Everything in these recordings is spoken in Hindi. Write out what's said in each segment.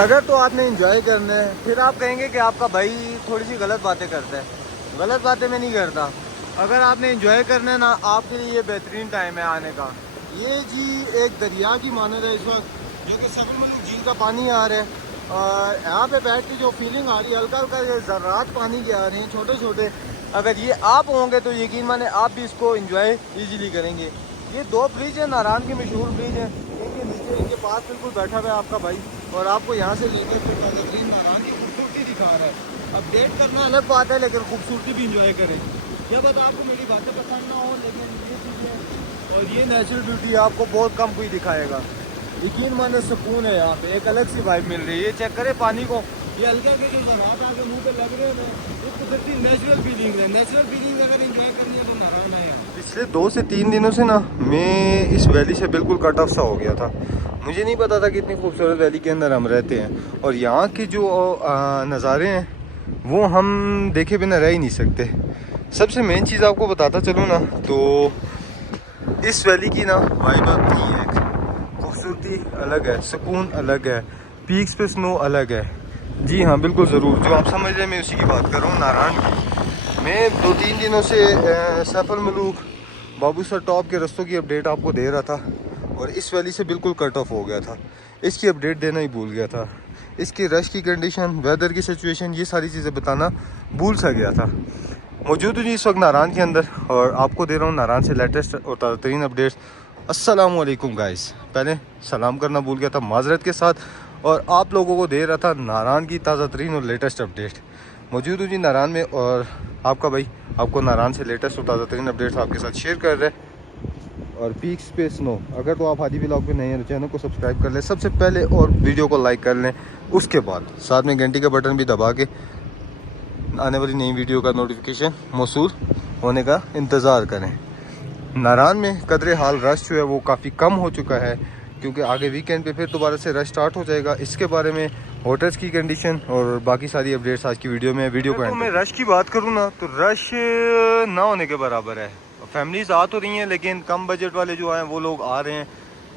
अगर तो आपने इंजॉय करना है, फिर आप कहेंगे कि आपका भाई थोड़ी सी गलत बातें करता है। गलत बातें मैं नहीं करता। अगर आपने इंजॉय करना है ना, आपके लिए ये बेहतरीन टाइम है आने का। ये जी एक दरिया की मानद है इस वक्त, जो कि सफल मुल्क झील का पानी आ रहा है। और यहाँ पे बैठ के जो फीलिंग आ रही है, हल्का हल्का ये ज़र्रात पानी के आ रहे हैं छोटे छोटे। अगर ये आप होंगे तो यकीन माने आप भी इसको इंजॉय ईजीली करेंगे। ये दो ब्रिज है, नारायण के मशहूर ब्रिज है। इनके नीचे इनके पास बिल्कुल बैठा हुआ है आपका भाई, और आपको यहाँ से लेकर फिर नारायण की खूबसूरती दिखा रहा है। अपडेट करना अलग बात है, लेकिन खूबसूरती भी इंजॉय करें। यह बात आपको मेरी बातें पसंद ना हो, लेकिन ये चीज़ें और ये नेचुरल ब्यूटी आपको बहुत कम कोई दिखाएगा। यकीन माने सुकून है यहाँ पे, एक अलग सी वाइब मिल रही है। ये चेक करें पानी को, ये हल्के हल्के जो ज़रात आके मुंह पे लग रहे हैं, ये कुदरती नेचुरल फीलिंग है। नेचुरल फीलिंग अगर इंजॉय करनी है तो नारायण आए। पिछले 2 से 3 दिनों से ना मैं इस वैली से बिल्कुल कट ऑफ सा हो गया था। मुझे नहीं पता था कि इतनी खूबसूरत वैली के अंदर हम रहते हैं, और यहाँ के जो नज़ारे हैं वो हम देखे बिना रह ही नहीं सकते। सबसे मेन चीज़ आपको बताता चलूँ ना, तो इस वैली की ना वाइब अपनी है, खूबसूरती अलग है, सुकून अलग है, पीक्स पे स्नो अलग है। जी हाँ बिल्कुल ज़रूर, जो आप समझ रहे हैं मैं उसी की बात कर रहा हूँ, नारायण की। मैं 2-3 दिनों से सफल मलूक बाबू सर टॉप के रस्तों की अपडेट आपको दे रहा था, और इस वैली से बिल्कुल कट ऑफ हो गया था। इसकी अपडेट देना ही भूल गया था। इसकी रश की कंडीशन, वेदर की सिचुएशन, ये सारी चीज़ें बताना भूल सा गया था। मौजूद हूँ जी इस वक्त नारायण के अंदर, और आपको दे रहा हूँ नारायण से लेटेस्ट और ताज़ा तरीन अपडेट्स। अस्सलाम वालेकुम गाइस, पहले सलाम करना भूल गया था, माजरत के साथ। और आप लोगों को दे रहा था नारायण की ताज़ा तरीन और लेटेस्ट अपडेट। मौजूद हूँ जी नारायण में, और आपका भाई आपको नारायण से लेटेस्ट और ताज़ा तरीन अपडेट्स आपके साथ शेयर कर रहे हैं। और पीक्स पे स्नो, अगर तो आप हादी व्लॉग पे नए हैं तो चैनल को सब्सक्राइब कर लें सबसे पहले, और वीडियो को लाइक कर लें। उसके बाद साथ में घंटी का बटन भी दबा के आने वाली नई वीडियो का नोटिफिकेशन मौसूल होने का इंतज़ार करें। नारायण में कदरे हाल रश जो है वो काफ़ी कम हो चुका है, क्योंकि आगे वीकेंड पे फिर दोबारा से रश स्टार्ट हो जाएगा। इसके बारे में होटल्स की कंडीशन और बाकी सारी अपडेट्स आज की वीडियो में। वीडियो को मैं रश की बात करूँ ना, तो रश ना होने के बराबर है। फैमिलीज आ तो रही हैं, लेकिन कम बजट वाले जो हैं वो लोग आ रहे हैं।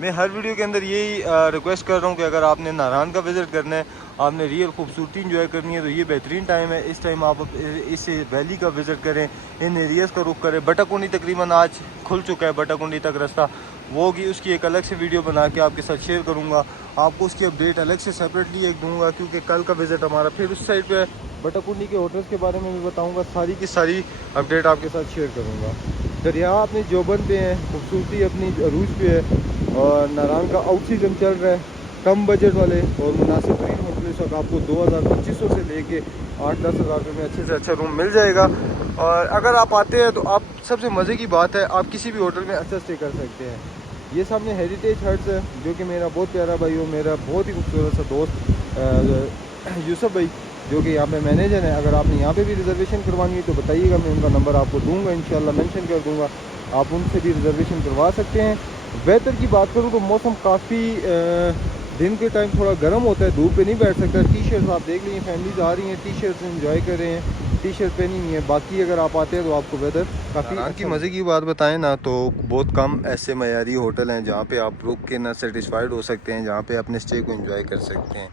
मैं हर वीडियो के अंदर यही रिक्वेस्ट कर रहा हूँ कि अगर आपने नारायण का विज़िट करना है, आपने रियल खूबसूरती इंजॉय करनी है, तो ये बेहतरीन टाइम है। इस टाइम आप इस वैली का विज़िट करें, इन एरियाज़ का रुख करें। बटाकुंडी तकरीबन आज खुल चुका है, बटाकुंडी तक रास्ता वो होगी, उसकी एक अलग से वीडियो बना के आपके साथ शेयर करूँगा। आपको उसकी अपडेट अलग से सेपरेटली एक दूँगा, क्योंकि कल का विज़िट हमारा फिर उस साइड पर बटाकुंडी के होटल्स के बारे में भी बताऊँगा। सारी की सारी अपडेट आपके साथ शेयर करूँगा। दरिया अपनी जोबन पे है, खूबसूरती अपनी अरूज पे है, और नारायण का आउट सीजन चल रहा है। कम बजट वाले और मुनासिब तरीन होटल इस वक्त आपको 2,000-2,500 से लेके 8-10 हज़ार रुपये में अच्छे से अच्छा रूम मिल जाएगा। और अगर आप आते हैं तो आप सबसे मज़े की बात है, आप किसी भी होटल में अच्छा स्टे कर सकते हैं। ये सामने हेरिटेज हट्स है, जो कि मेरा बहुत प्यारा भाई हो, मेरा बहुत ही खूबसूरत सा दोस्त यूसुफ भाई, जो कि यहाँ पे मैनेजर है। अगर आपने यहाँ पे भी रिजर्वेशन करवानी है तो बताइएगा, मैं उनका नंबर आपको दूंगा, इंशाल्लाह मेंशन कर दूंगा। आप उनसे भी रिजर्वेशन करवा सकते हैं। वेदर की बात करूँ तो मौसम काफ़ी दिन के टाइम थोड़ा गर्म होता है, धूप पे नहीं बैठ सकता। टी शर्ट्स आप देख लीजिए, फैमिलीज आ रही हैं, टी शर्ट्स एंजॉय कर रहे हैं, टी शर्ट पहनी नहीं है। बाकी अगर आप आते हैं तो आपको वेदर काफ़ी अच्छी। मज़े की बात बताएं ना, तो बहुत कम ऐसे मयारी होटल हैं जहाँ पे आप रुक के ना सेटिस्फाइड हो सकते हैं, जहाँ पे अपने स्टे को एंजॉय कर सकते हैं।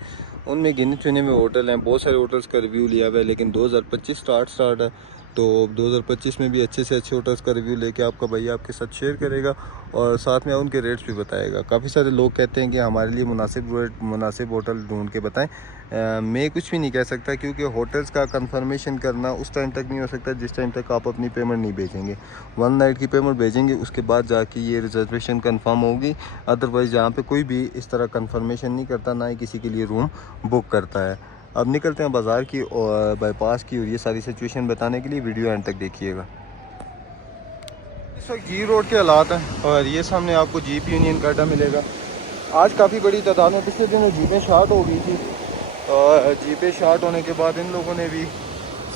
उनमें गिने चुने में होटल हैं, बहुत सारे होटल्स का रिव्यू लिया हुआ है, लेकिन 2025 स्टार्ट है, तो 2025 में भी अच्छे से अच्छे होटल्स का रिव्यू लेके आपका भैया आपके साथ शेयर करेगा, और साथ में उनके रेट्स भी बताएगा। काफ़ी सारे लोग कहते हैं कि हमारे लिए मुनासिब रेट, मुनासिब होटल ढूंढ के बताएं। मैं कुछ भी नहीं कह सकता, क्योंकि होटल्स का कंफर्मेशन करना उस टाइम तक नहीं हो सकता जिस टाइम तक आप अपनी पेमेंट नहीं भेजेंगे। 1 नाइट की पेमेंट भेजेंगे, उसके बाद जाके ये रिजर्वेशन कंफर्म होगी। अदरवाइज़ यहाँ पे कोई भी इस तरह कंफर्मेशन नहीं करता, ना ही किसी के लिए रूम बुक करता है। अब निकलते हैं बाज़ार की और बाईपास की, और ये सारी सिचुएशन बताने के लिए वीडियो एंड तक देखिएगा। इस वक्त जी रोड के हालात हैं, और ये सामने आपको जीप यूनियन का अड्डा मिलेगा। आज काफ़ी बड़ी तादाद में पिछले दिनों जीपें शार्ट हो गई थी, और जीपें शार्ट होने के बाद इन लोगों ने भी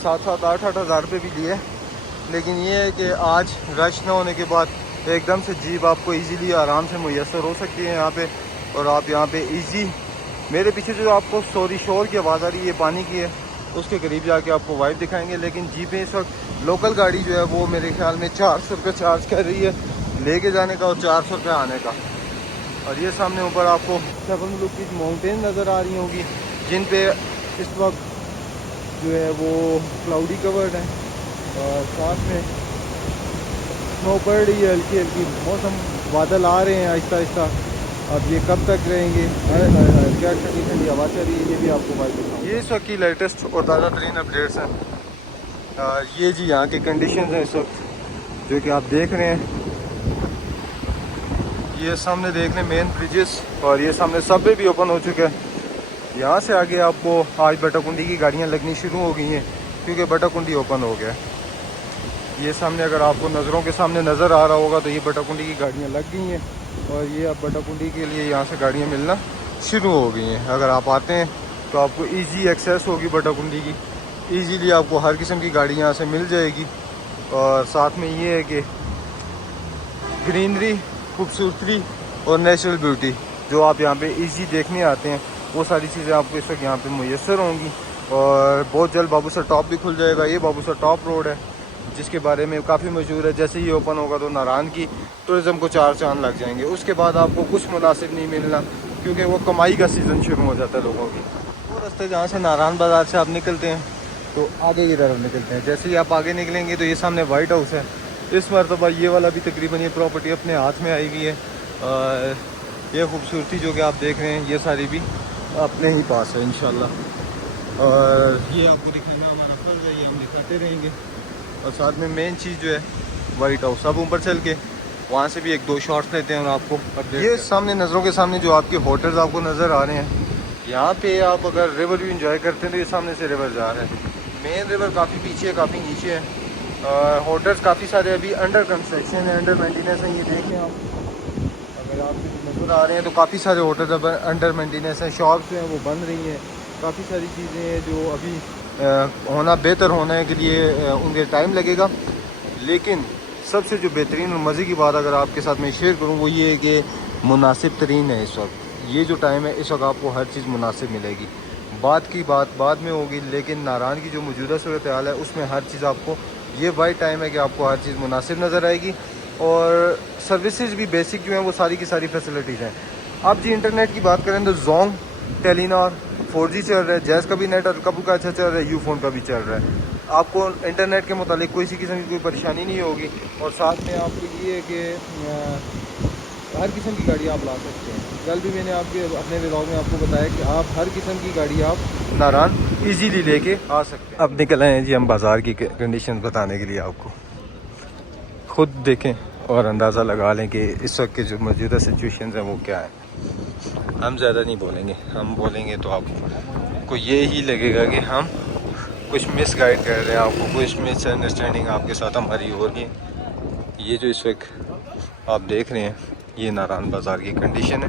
7-7, 8-8 हज़ार रुपये भी लिए। लेकिन ये है कि आज रश ना होने के बाद एकदम से जीप आपको इजीली आराम से मुयसर हो सकती है यहाँ पे, और आप यहाँ पे इजी। मेरे पीछे जो आपको शोर की आवाज़ आ रही है, ये पानी की है, उसके करीब जाके आपको वाइब दिखाएंगे। लेकिन जीपें इस वक्त लोकल गाड़ी जो है वो मेरे ख्याल में 400 रुपये चार्ज कर रही है लेके जाने का, और 400 रुपये आने का। और ये सामने ऊपर आपको सफल मुल्क की माउंटेन नज़र आ रही होगी। जिन पे इस वक्त जो है वो क्लाउडी कवर्ड है और साथ में स्नो पड़ रही है हल्की हल्की। मौसम बादल आ रहे हैं आहिस्ता आहिस्ता। अब ये कब तक रहेंगे? हाय हाय हाय, क्या ठंडी ठंडी हवा चल रही है। ये भी आपको बात बताऊँ, ये इस वक्त की लेटेस्ट और ताज़ा तरीन अपडेट्स हैं। ये जी यहाँ की कंडीशंस हैं इस वक्त जो कि आप देख रहे हैं। ये सामने देख लें मेन ब्रिजेस, और ये सामने सबवे भी ओपन हो चुका है। यहाँ से आगे आपको आज बटाकुंडी की गाड़ियाँ लगनी शुरू हो गई हैं क्योंकि बटाकुंडी ओपन हो गया है। ये सामने अगर आपको नज़रों के सामने नज़र आ रहा होगा तो ये बटाकुंडी की गाड़ियाँ लग गई हैं और ये अब बटाकुंडी के लिए यहाँ से गाड़ियाँ मिलना शुरू हो गई हैं। अगर आप आते हैं तो आपको इजी एक्सेस होगी बटाकुंडी की, इजीली आपको हर किस्म की गाड़ी यहाँ से मिल जाएगी। और साथ में ये है कि ग्रीनरी, खूबसूरती और नेचुरल ब्यूटी जो आप यहाँ पे इजी देखने आते हैं वो सारी चीज़ें आपको इस वक्त यहाँ पे मुयस्सर होंगी। और बहुत जल्द बाबूसर टॉप भी खुल जाएगा। ये बाबूसर टॉप रोड है जिसके बारे में काफ़ी मशहूर है। जैसे ही ओपन होगा तो नारायण की टूरिज़म को 4 चांद लग जाएंगे। उसके बाद आपको कुछ मुनासिब नहीं मिलना क्योंकि वो कमाई का सीज़न शुरू हो जाता है लोगों की। वो रास्ते जहाँ से नारायण बाज़ार से आप निकलते हैं तो आगे की तरफ निकलते हैं। जैसे ही आप आगे निकलेंगे तो ये सामने वाइट हाउस है। इस मरतबा ये वाला भी तकरीबन ये प्रॉपर्टी अपने हाथ में आई हुई है। और ये खूबसूरती जो कि आप देख रहे हैं ये सारी भी अपने ही पास है इंशाल्लाह। और ये आपको दिखाना हमारा फ़र्ज़ है, ये हम दिखाते रहेंगे। और साथ में मेन चीज़ जो है वाइट हाउस, अब ऊपर चल के वहाँ से भी 1-2 शॉट्स लेते हैं और आपको ये सामने नज़रों के सामने जो आपके होटल्स आपको नज़र आ रहे हैं। यहाँ पे आप अगर रिवर व्यू इंजॉय करते हैं तो ये सामने से रिवर जा रहा है। मेन रिवर काफ़ी पीछे है, काफ़ी नीचे है। होटल्स काफ़ी सारे अभी अंडर कंस्ट्रक्शन है, अंडर मेंटेनेंस है। ये देखें आप, अगर आपको नज़र आ रहे हैं तो काफ़ी सारे होटल्स अब अंडर मेंटेनेंस हैं। शॉप्स जो हैं वो बन रही हैं। काफ़ी सारी चीज़ें हैं जो अभी होना बेहतर होने के लिए उनके टाइम लगेगा। लेकिन सबसे जो बेहतरीन और मज़े की बात अगर आपके साथ मैं शेयर करूं वो ये है कि मुनासिब तरीन है इस वक्त। ये जो टाइम है इस वक्त आपको हर चीज़ मुनासिब मिलेगी। बात की बात बाद में होगी, लेकिन नारायण की जो मौजूदा सूरत हाल है उसमें हर चीज़ आपको, ये वाइट टाइम है कि आपको हर चीज़ मुनासिब नज़र आएगी। और सर्विसेज भी बेसिक जो हैं वो सारी की सारी फैसिलिटीज़ हैं। आप जी इंटरनेट की बात करें तो जोंग, टेलीनॉर 4G चल रहा है, जैज़ का भी नेट और कबू का अच्छा चल रहा है, यूफोन का भी चल रहा है। आपको इंटरनेट के मुतालिक कोई सी किस्म की कोई परेशानी नहीं होगी। और साथ में आपको ये है कि हर किस्म की गाड़ी आप ला सकते हैं। कल भी मैंने आपके अपने व्लॉग में आपको बताया कि आप हर किस्म की गाड़ी आप नारायण इजीली लेके आ सकते हैं। अब निकल आए हैं जी हम बाज़ार की कंडीशन बताने के लिए आपको। खुद देखें और अंदाज़ा लगा लें कि इस वक्त के जो मौजूदा सिचुएशन हैं वो क्या है। हम ज़्यादा नहीं बोलेंगे, हम बोलेंगे तो आपको ये ही लगेगा कि हम कुछ मिस गाइड कर रहे हैं, आपको कुछ मिस अंडरस्टैंडिंग आपके साथ हमारी हो रही है। ये जो इस वक्त आप देख रहे हैं ये नारायण बाज़ार की कंडीशन है,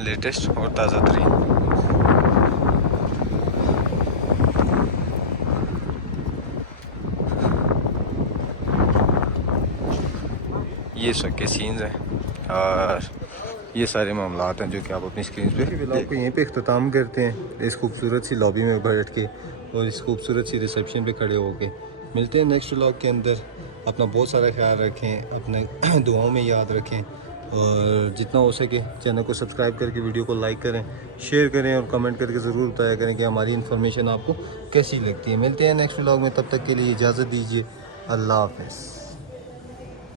लेटेस्ट और ताज़ा तरीन। ये इस वक्त के सीन्स हैं और ये सारे मामलात हैं जो कि आप अपनी स्क्रीन पे व्लॉग को यहीं पे इख्तिताम करते हैं इस खूबसूरत सी लॉबी में बैठ के और इस खूबसूरत सी रिसेप्शन पे खड़े होके। मिलते हैं नेक्स्ट व्लॉग के अंदर। अपना बहुत सारा ख्याल रखें, अपने दुआओं में याद रखें और जितना हो सके चैनल को सब्सक्राइब करके वीडियो को लाइक करें, शेयर करें और कमेंट करके ज़रूर बताया करें कि हमारी इन्फॉर्मेशन आपको कैसी लगती है। मिलते हैं नेक्स्ट व्लॉग में, तब तक के लिए इजाज़त दीजिए। अल्लाह हाफ़िज़।